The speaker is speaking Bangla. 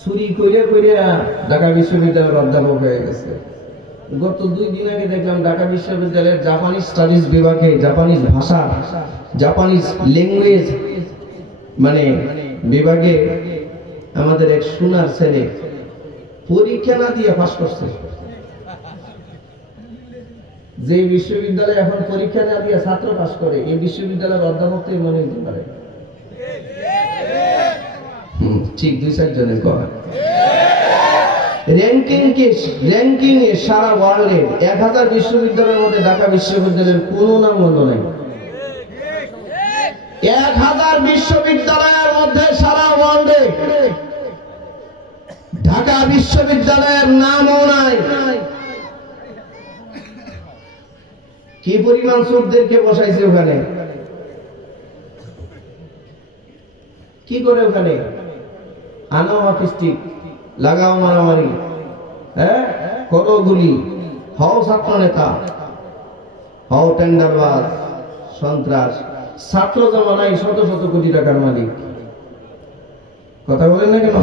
চুরি করে করে ঢাকা বিশ্ববিদ্যালয়ের অধ্যাপক হয়ে গেছে। গত 2 দিন আগে দেখলাম ঢাকা বিশ্ববিদ্যালয়ের জাপানিজ স্টাডিজ বিভাগে জাপানিজ ভাষা জাপানিজ ল্যাঙ্গুয়েজ মানে বিভাগে আমাদের এক সোনার ছেলে পরীক্ষা না দিয়ে পাস করছে। যে বিশ্ববিদ্যালয়ে এখন পরীক্ষা না দিয়ে ছাত্র পাস করে এই বিশ্ববিদ্যালয়ের অধ্যাপক তো মনে হতে পারে। ঠিক 2-4 জনের কথা। র্যাঙ্কিং এ সারা ওয়ার্ল্ডে 1000 বিশ্ববিদ্যালয়ের মধ্যে ঢাকা বিশ্ববিদ্যালয়ের কোনো নাম মনে নাই। 1000 বিশ্ববিদ্যালয়ের মধ্যে সারা ওয়ার্ল্ডে ঢাকা বিশ্ববিদ্যালয়ের নামও নাই। কি পরিমাণ চোরদেরকে বসাইছে ওখানে, কি করে ওখানে আনো অফিস্টিক লাগাও মারামারি, হ্যাঁ করো গুলি, হও ছাত্র নেতা, হও টেন্ডারবাজ, সন্ত্রাস। ছাত্র জমানায় শত শত কোটি টাকার মালিক। কথা বলেন না কেন?